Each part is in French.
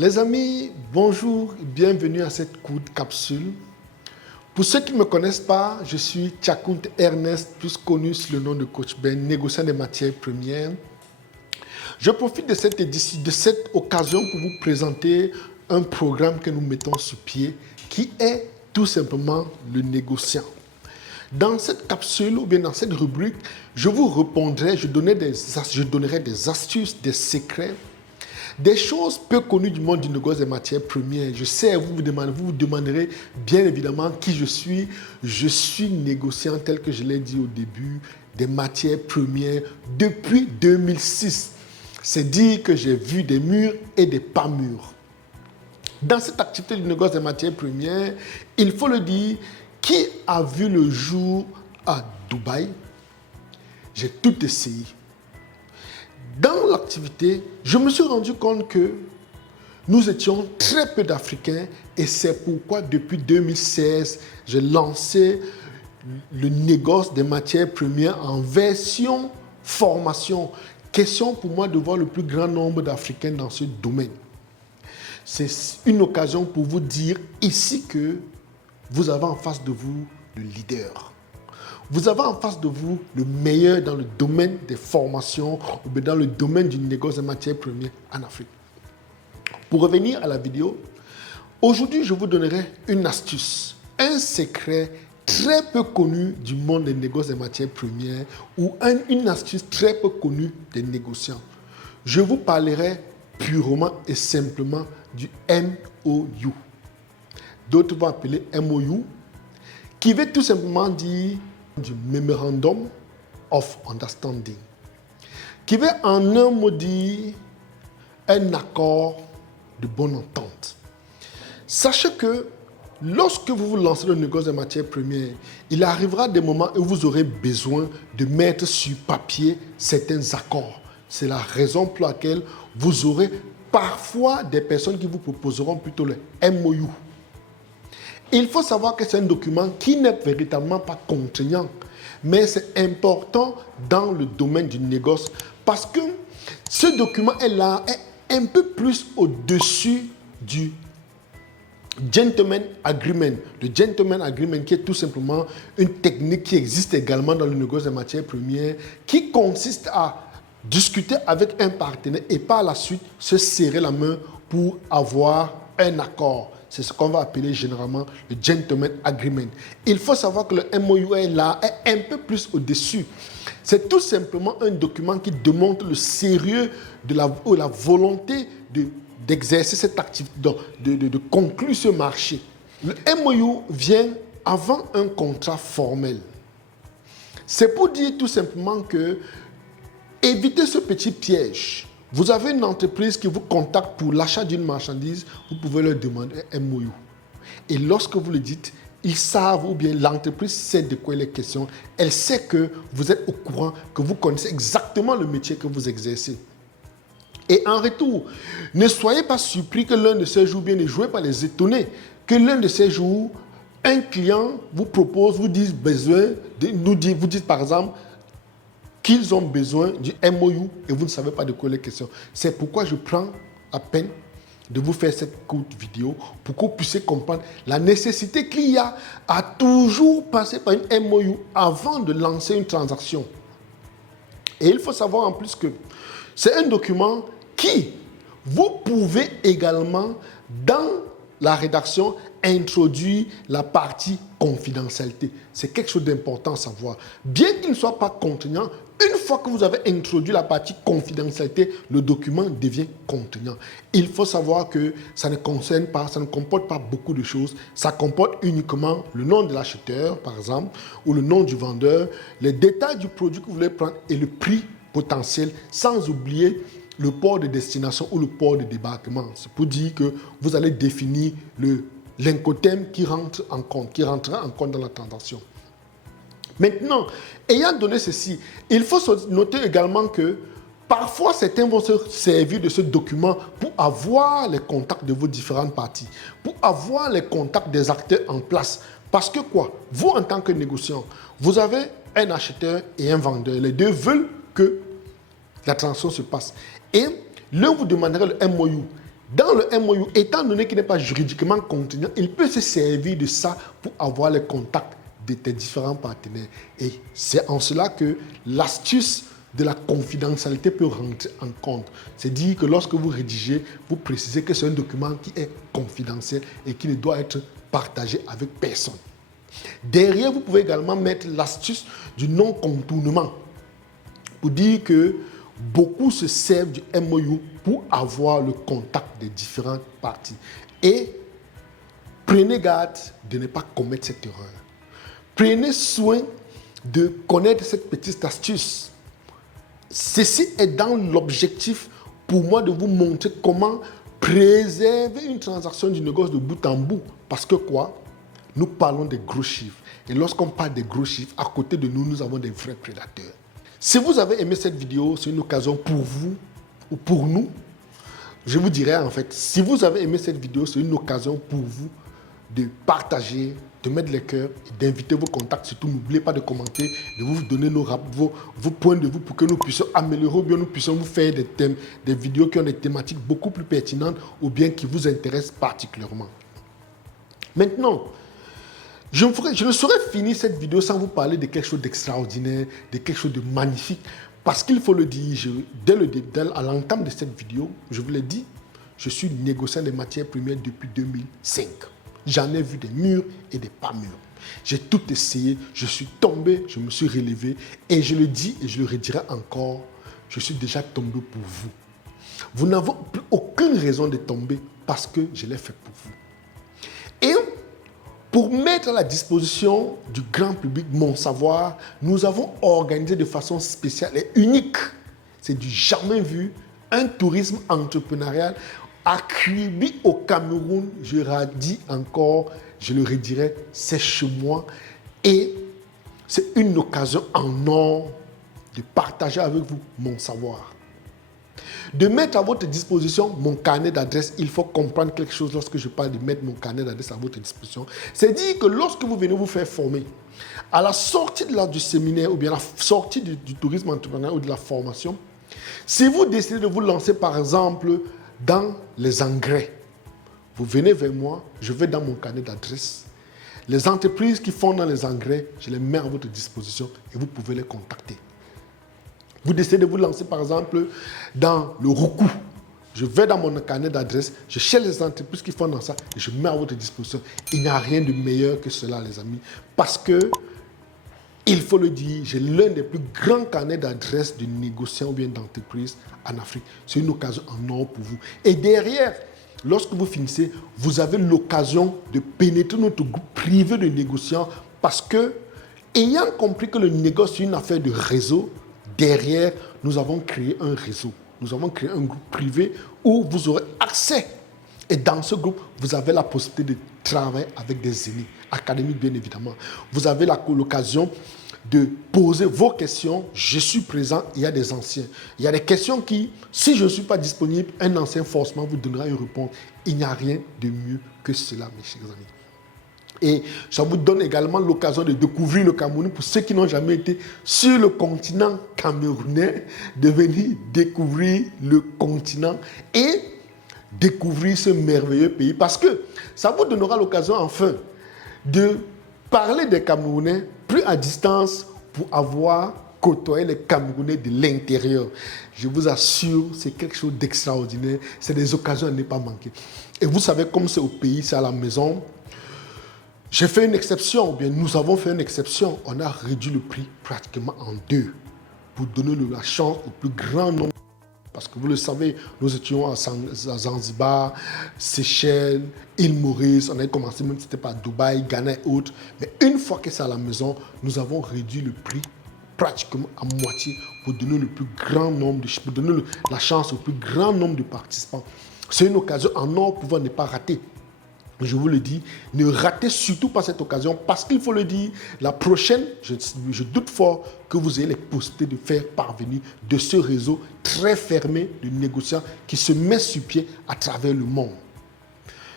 Les amis, bonjour, bienvenue à cette courte capsule. Pour ceux qui ne me connaissent pas, je suis Tchakounte Ernest, plus connu sous le nom de Coach Ben, négociant des matières premières. Je profite de cette occasion pour vous présenter un programme que nous mettons sur pied qui est tout simplement le négociant. Dans cette capsule ou bien dans cette rubrique, je vous répondrai, je donnerai des astuces, des secrets, des choses peu connues du monde du négoce des matières premières. Je sais, vous vous demanderez bien évidemment qui je suis. Je suis négociant tel que je l'ai dit au début des matières premières depuis 2006. C'est dire que j'ai vu des murs et des pas mûrs. Dans cette activité du négoce des matières premières, il faut le dire, qui a vu le jour à Dubaï? J'ai tout essayé. Dans l'activité, je me suis rendu compte que nous étions très peu d'Africains et c'est pourquoi depuis 2016, j'ai lancé le négoce des matières premières en version formation. Question pour moi de voir le plus grand nombre d'Africains dans ce domaine. C'est une occasion pour vous dire ici que vous avez en face de vous le leader. Vous avez en face de vous le meilleur dans le domaine des formations ou dans le domaine du négoce des matières premières en Afrique. Pour revenir à la vidéo, aujourd'hui, je vous donnerai une astuce, un secret très peu connu du monde des négoces des matières premières ou une astuce très peu connue des négociants. Je vous parlerai purement et simplement du MOU. D'autres vont appeler MOU, qui veut tout simplement dire du Memorandum of Understanding, qui veut en un mot dire un accord de bonne entente. Sachez que lorsque vous vous lancez dans le négoce des matières premières, il arrivera des moments où vous aurez besoin de mettre sur papier certains accords. C'est la raison pour laquelle vous aurez parfois des personnes qui vous proposeront plutôt le MOU. Il faut savoir que c'est un document qui n'est véritablement pas contraignant, mais c'est important dans le domaine du négoce parce que ce document est là, est un peu plus au-dessus du Gentleman Agreement. Le Gentleman Agreement qui est tout simplement une technique qui existe également dans le négoce des matières premières, qui consiste à discuter avec un partenaire et par la suite se serrer la main pour avoir un accord. C'est ce qu'on va appeler généralement le Gentleman Agreement. Il faut savoir que le MOU est là, est un peu plus au-dessus. C'est tout simplement un document qui démontre le sérieux de la volonté d'exercer cette activité, de conclure ce marché. Le MOU vient avant un contrat formel. C'est pour dire tout simplement que évitez ce petit piège. Vous avez une entreprise qui vous contacte pour l'achat d'une marchandise, vous pouvez leur demander un MOU. Et lorsque vous le dites, ils savent ou bien l'entreprise sait de quoi il est question. Elle sait que vous êtes au courant, que vous connaissez exactement le métier que vous exercez. Et en retour, ne soyez pas surpris que l'un de ces jours, bien ne jouez pas les étonner, que l'un de ces jours, un client vous propose, vous dit par exemple, qu'ils ont besoin du MOU et vous ne savez pas de quoi il est question. C'est pourquoi je prends la peine de vous faire cette courte vidéo pour que vous puissiez comprendre la nécessité qu'il y a à toujours passer par une MOU avant de lancer une transaction. Et il faut savoir en plus que c'est un document qui, vous pouvez également, dans la rédaction, introduire la partie confidentialité. C'est quelque chose d'important à savoir. Bien qu'il ne soit pas contraignant, une fois que vous avez introduit la partie confidentialité, le document devient contraignant. Il faut savoir que ça ne comporte pas beaucoup de choses. Ça comporte uniquement le nom de l'acheteur, par exemple, ou le nom du vendeur, les détails du produit que vous voulez prendre et le prix potentiel, sans oublier le port de destination ou le port de débarquement. C'est pour dire que vous allez définir l'incoterm qui rentrera en compte dans la transaction. Maintenant, ayant donné ceci, il faut noter également que parfois certains vont se servir de ce document pour avoir les contacts de vos différentes parties, pour avoir les contacts des acteurs en place. Parce que quoi? Vous, en tant que négociant, vous avez un acheteur et un vendeur. Les deux veulent que la transaction se passe. Et l'un vous demanderait le MOU. Dans le MOU, étant donné qu'il n'est pas juridiquement contraignant, il peut se servir de ça pour avoir les contacts de tes différents partenaires. Et c'est en cela que l'astuce de la confidentialité peut rentrer en compte. C'est dire que lorsque vous rédigez, vous précisez que c'est un document qui est confidentiel et qui ne doit être partagé avec personne. Derrière, vous pouvez également mettre l'astuce du non-contournement pour dire que beaucoup se servent du MOU pour avoir le contact des différentes parties. Et prenez garde de ne pas commettre cette erreur. Prenez soin de connaître cette petite astuce. Ceci est dans l'objectif pour moi de vous montrer comment préserver une transaction du négoce de bout en bout. Parce que quoi? Nous parlons des gros chiffres. Et lorsqu'on parle des gros chiffres, à côté de nous, nous avons des vrais prédateurs. Si vous avez aimé cette vidéo, c'est une occasion pour vous ou pour nous. Je vous dirais en fait, si vous avez aimé cette vidéo, c'est une occasion pour vous de partager, de mettre les cœurs et d'inviter vos contacts. Surtout, n'oubliez pas de commenter, de vous donner vos points de vue pour que nous puissions améliorer ou bien nous puissions vous faire des thèmes, des vidéos qui ont des thématiques beaucoup plus pertinentes ou bien qui vous intéressent particulièrement. Maintenant, je ne saurais finir cette vidéo sans vous parler de quelque chose d'extraordinaire, de quelque chose de magnifique. Parce qu'il faut le dire, à l'entame de cette vidéo, je vous l'ai dit, je suis négociant des matières premières depuis 2005. J'en ai vu des mûrs et des pas mûrs. J'ai tout essayé, je suis tombé, je me suis relevé. Et je le dis et je le redirai encore, je suis déjà tombé pour vous. Vous n'avez plus aucune raison de tomber parce que je l'ai fait pour vous. Et pour mettre à la disposition du grand public mon savoir, nous avons organisé de façon spéciale et unique, c'est du jamais vu, un tourisme entrepreneurial accueilli au Cameroun. Je redis encore, je le redirai, c'est chez moi. Et c'est une occasion en or de partager avec vous mon savoir. De mettre à votre disposition mon carnet d'adresse. Il faut comprendre quelque chose lorsque je parle de mettre mon carnet d'adresse à votre disposition. C'est dire que lorsque vous venez vous faire former, à la sortie du séminaire ou bien à la sortie du tourisme entrepreneurial ou de la formation, si vous décidez de vous lancer par exemple dans les engrais, vous venez vers moi, je vais dans mon carnet d'adresse. Les entreprises qui font dans les engrais, je les mets à votre disposition et vous pouvez les contacter. Vous décidez de vous lancer par exemple dans le roucou. Je vais dans mon carnet d'adresse, je cherche les entreprises qui font dans ça et je mets à votre disposition. Il n'y a rien de meilleur que cela, les amis. Parce que, il faut le dire, j'ai l'un des plus grands carnets d'adresse de négociants ou bien d'entreprises en Afrique. C'est une occasion en or pour vous. Et derrière, lorsque vous finissez, vous avez l'occasion de pénétrer notre groupe privé de négociants parce que, ayant compris que le négoce est une affaire de réseau, derrière, nous avons créé un réseau. Nous avons créé un groupe privé où vous aurez accès. Et dans ce groupe, vous avez la possibilité de travailler avec des aînés, académiques bien évidemment. Vous avez l'occasion de poser vos questions. Je suis présent, il y a des anciens. Il y a des questions qui, si je ne suis pas disponible, un ancien forcément vous donnera une réponse. Il n'y a rien de mieux que cela, mes chers amis. Et ça vous donne également l'occasion de découvrir le Cameroun pour ceux qui n'ont jamais été sur le continent camerounais, de venir découvrir le continent et découvrir ce merveilleux pays. Parce que ça vous donnera l'occasion enfin de parler des Camerounais plus à distance pour avoir côtoyé les Camerounais de l'intérieur. Je vous assure, c'est quelque chose d'extraordinaire. C'est des occasions à ne pas manquer. Et vous savez, comme c'est au pays, c'est à la maison. J'ai fait une exception, ou bien nous avons fait une exception. On a réduit le prix pratiquement en deux pour donner la chance au plus grand nombre. Parce que vous le savez, nous étions à Zanzibar, Seychelles, île Maurice. On avait commencé même si c'était pas Dubaï, Ghana et autres. Mais une fois que c'est à la maison, nous avons réduit le prix pratiquement à moitié pour donner le plus grand nombre pour donner la chance au plus grand nombre de participants. C'est une occasion en or pour pouvoir ne pas rater. Je vous le dis, ne ratez surtout pas cette occasion parce qu'il faut le dire, la prochaine, je doute fort que vous ayez les possibilités de faire parvenir de ce réseau très fermé de négociants qui se met sur pied à travers le monde.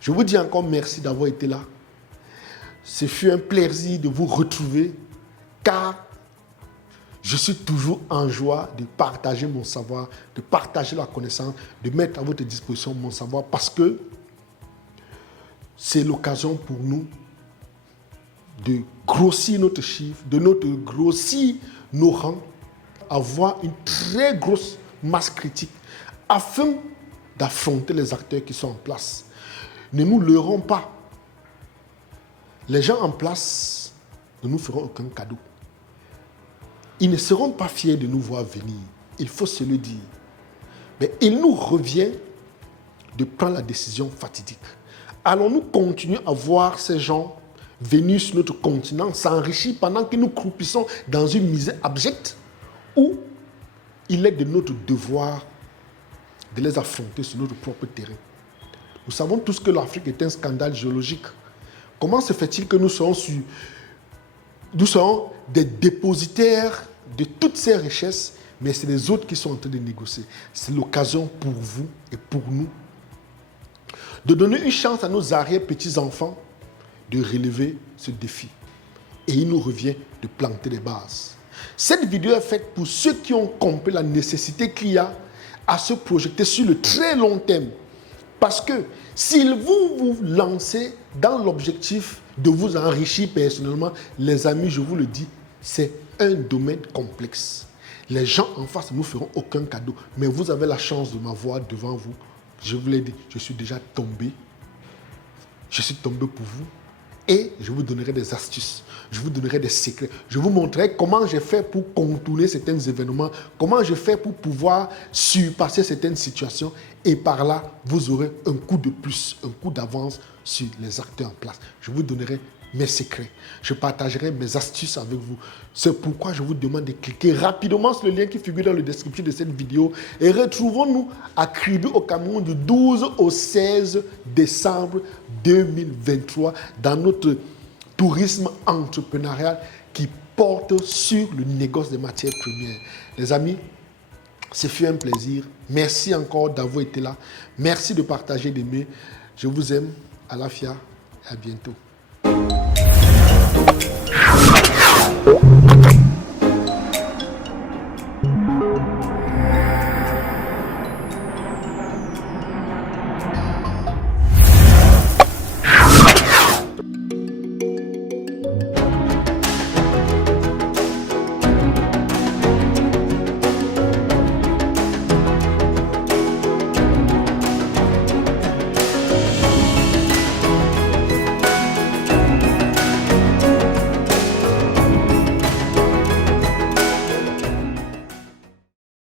Je vous dis encore merci d'avoir été là. Ce fut un plaisir de vous retrouver car Je suis toujours en joie de partager mon savoir, de partager la connaissance, de mettre à votre disposition mon savoir parce que c'est l'occasion pour nous de grossir notre chiffre, grossir nos rangs, avoir une très grosse masse critique afin d'affronter les acteurs qui sont en place. Ne nous leurrons pas. Les gens en place ne nous feront aucun cadeau. Ils ne seront pas fiers de nous voir venir. Il faut se le dire. Mais il nous revient de prendre la décision fatidique. Allons-nous continuer à voir ces gens venus sur notre continent s'enrichir pendant que nous croupissons dans une misère abjecte, ou il est de notre devoir de les affronter sur notre propre terrain? Nous savons tous que l'Afrique est un scandale géologique. Comment se fait-il que nous serons des dépositaires de toutes ces richesses, mais c'est les autres qui sont en train de négocier? C'est l'occasion pour vous et pour nous de donner une chance à nos arrière-petits-enfants de relever ce défi. Et il nous revient de planter des bases. Cette vidéo est faite pour ceux qui ont compris la nécessité qu'il y a à se projeter sur le très long terme. Parce que si vous vous lancez dans l'objectif de vous enrichir personnellement, les amis, je vous le dis, c'est un domaine complexe. Les gens en face ne nous feront aucun cadeau, mais vous avez la chance de m'avoir devant vous. Je vous l'ai dit, je suis déjà tombé. Je suis tombé pour vous. Et je vous donnerai des astuces, je vous donnerai des secrets, je vous montrerai comment j'ai fait pour contourner certains événements, comment je fais pour pouvoir surpasser certaines situations, et par là, vous aurez un coup de plus, un coup d'avance sur les acteurs en place. Je vous donnerai mes secrets, je partagerai mes astuces avec vous. C'est pourquoi je vous demande de cliquer rapidement sur le lien qui figure dans le descriptif de cette vidéo et retrouvons-nous à Kribi au Cameroun du 12 au 16 décembre 2023 dans notre tourisme entrepreneurial qui porte sur le négoce des matières premières. Les amis, ce fut un plaisir. Merci encore d'avoir été là. Merci de partager, d'aimer. Je vous aime. Alafia. À bientôt.